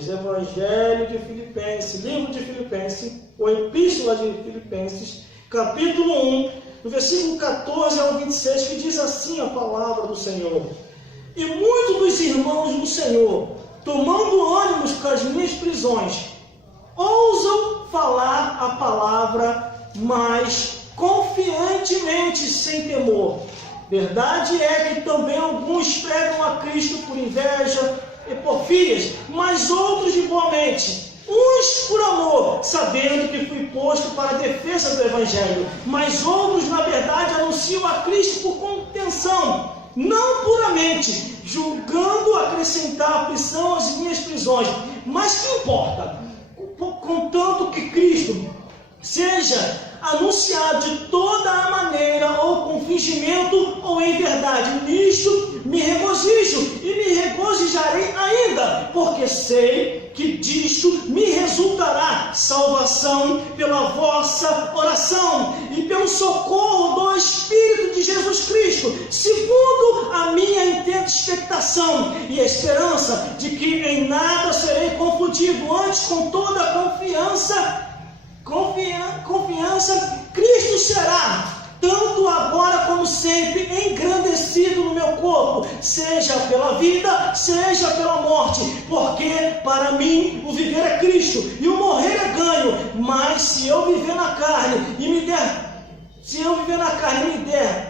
Evangelho de Filipenses, livro de Filipenses, ou Epístola de Filipenses, capítulo 1, no versículo 14 ao 26, que diz assim a palavra do Senhor: E muitos dos irmãos do Senhor, tomando ânimos com as minhas prisões, ousam falar a palavra mais confiantemente, sem temor. Verdade é que também alguns pregam a Cristo por inveja e porfias, mas outros de boa mente, uns por amor, sabendo que fui posto para a defesa do Evangelho, mas outros, na verdade, anunciam a Cristo por contenção, não puramente, julgando acrescentar aflição às minhas prisões. Mas que importa? Contanto que Cristo seja anunciado de toda a maneira, ou com fingimento, ou em verdade. Nisto me regozijo e me regozijarei ainda, porque sei que disto me resultará salvação pela vossa oração e pelo socorro do Espírito de Jesus Cristo, segundo a minha intensa expectação e a esperança de que em nada serei confundido, antes com toda a confiança, Cristo será, tanto agora como sempre, engrandecido no meu corpo, seja pela vida, seja pela morte, porque para mim o viver é Cristo e o morrer é ganho. Mas se eu viver na carne e me der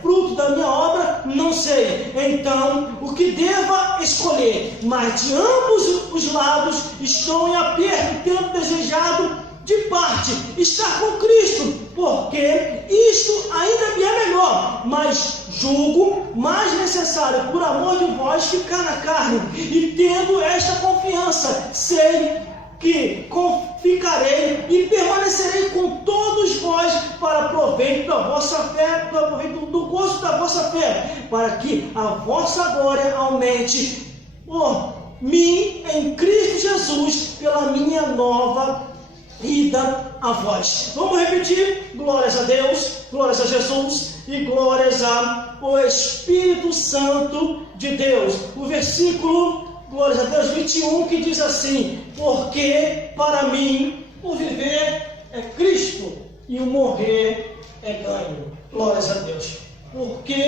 fruto da minha obra, não sei então o que deva escolher, mas de ambos os lados estou em aperto, tendo desejado de parte estar com Cristo, porque isto ainda me é melhor, mas julgo mais necessário, por amor de vós, ficar na carne. E tendo esta confiança, sei que ficarei e permanecerei com todos vós para proveito da vossa fé, para proveito do gozo da vossa fé, para que a vossa glória aumente por mim em Cristo Jesus, pela minha nova ida a vós. Vamos repetir: glórias a Deus, glórias a Jesus e glórias ao Espírito Santo de Deus. O versículo, glórias a Deus, 21, que diz assim: porque para mim o viver é Cristo e o morrer é ganho. Glórias a Deus. Porque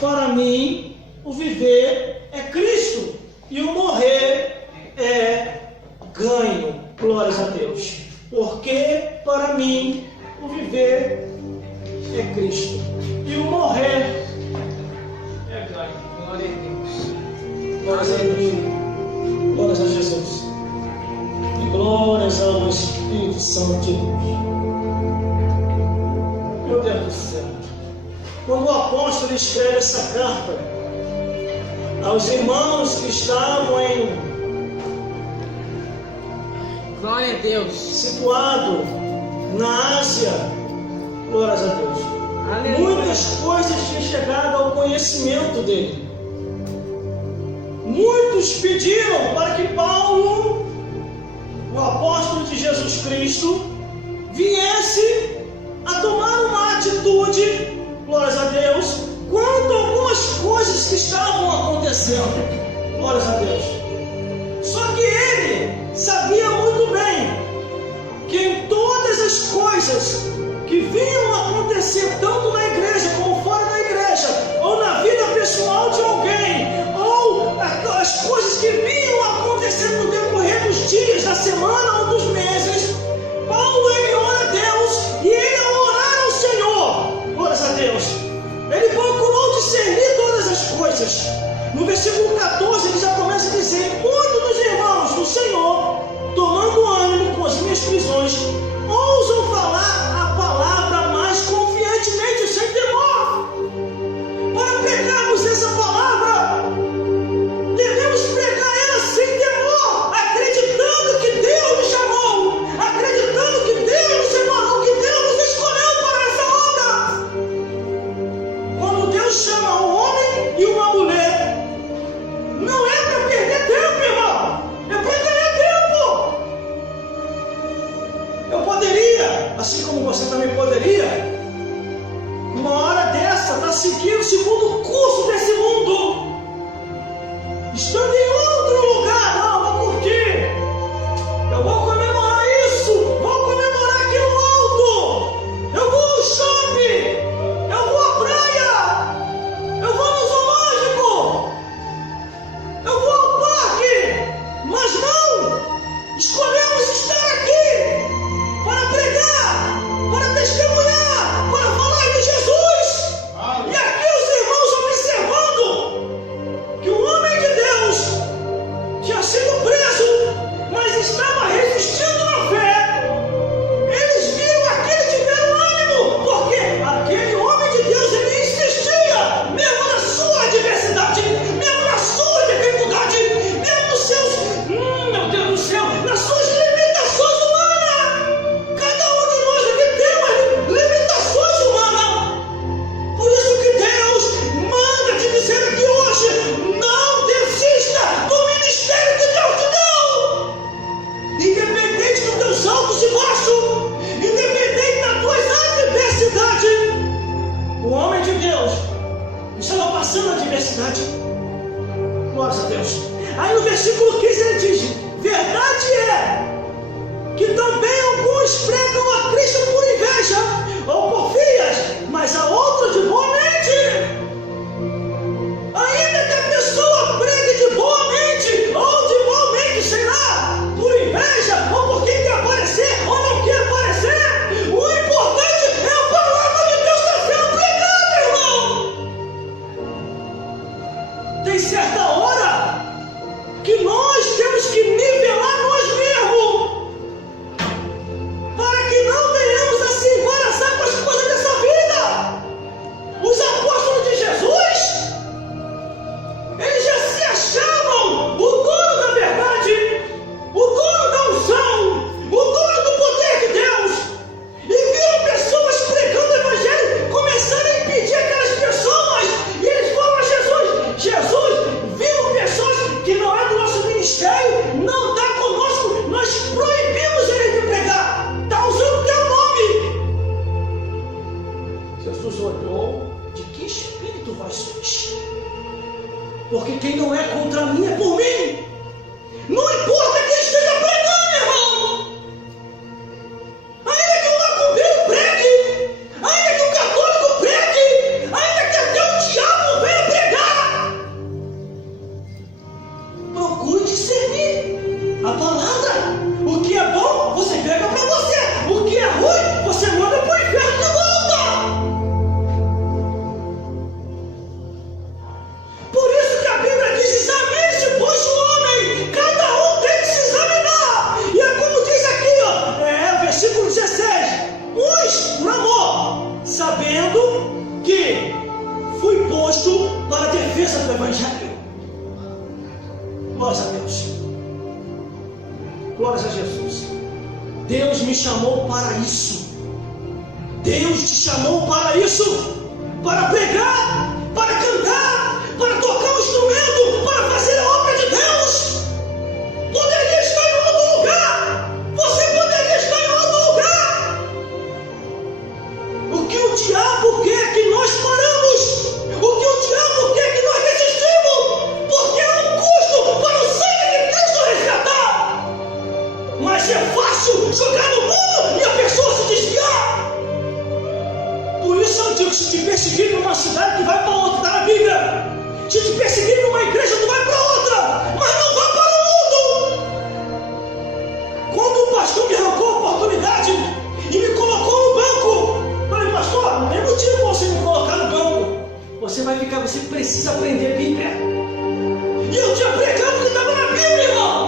para mim o viver é Cristo e o morrer é ganho. Glórias a Deus. Porque para mim o viver é Cristo e o morrer é ganho. Glória a Deus. Glórias a Deus. Glórias a Jesus. E glórias ao Espírito Santo de Deus. Meu Deus do céu. Quando o apóstolo escreve essa carta aos irmãos que estavam em glória a Deus, situado na Ásia, glórias a Deus, aleluia, muitas coisas tinham chegado ao conhecimento dele. Muitos pediram para que Paulo, o apóstolo de Jesus Cristo, viesse a tomar uma atitude, glórias a Deus, quanto a algumas coisas que estavam acontecendo, glórias a Deus. Só que ele sabia muito bem que em todas as coisas que vinham a acontecer, tanto na igreja como fora da igreja, ou na vida pessoal de alguém, ou as coisas que vinham a acontecer no decorrer dos dias, da semana ou dos meses, Paulo, ele ora a Deus, e ele, ao orar ao Senhor, glórias a Deus, ele procurou discernir todas as coisas. No versículo 14 ele já começa a dizer: muitos dos irmãos do Senhor, tomando ânimo com as minhas prisões, ousam falar a palavra mais confiantemente, sem temor. Para pregarmos essa palavra, devemos pregar ela sem temor, acreditando que Deus nos chamou, acreditando que Deus nos separou, que Deus nos escolheu para essa obra. Quando Deus chama um homem e uma mulher, não é para perder tempo, irmão, é para ganhar tempo. Eu poderia, assim como você também poderia, uma hora dessa, estar seguindo segundo o curso desse mundo, estando em outro lugar. Não, mas por quê? que é bom, você pega para você. O que é ruim, você manda para o inferno de volta. Por isso que a Bíblia diz: examine-se, pois, o homem. Cada um tem que se examinar. E é como diz aqui, ó, versículo 16. Uns por amor, sabendo que fui posto para a defesa do Evangelho. Glórias a Deus. Glórias a Jesus. Deus me chamou para isso. Deus te chamou para isso. Para pregar, para cantar, para tocar um instrumento, para fazer a obra de Deus. Poderia estar em outro lugar. Você poderia estar em outro lugar. O que o diabo quer que nós paramos. O que o diabo quer que nós desistimos. Porque é um custo para o sangue de Cristo resgatar. Mas é fácil jogar no mundo e a pessoa se desviar. Por isso eu digo: se te perseguir numa cidade, tu vai para outra. Está na Bíblia. Se te perseguir numa igreja, tu vai para outra. Mas não vá para o mundo. Quando o pastor me arrancou a oportunidade e me colocou no banco, eu falei: pastor, não tem motivo para você me colocar no banco. Você precisa aprender a Bíblia. E eu tinha pregado o que estava na Bíblia, irmão.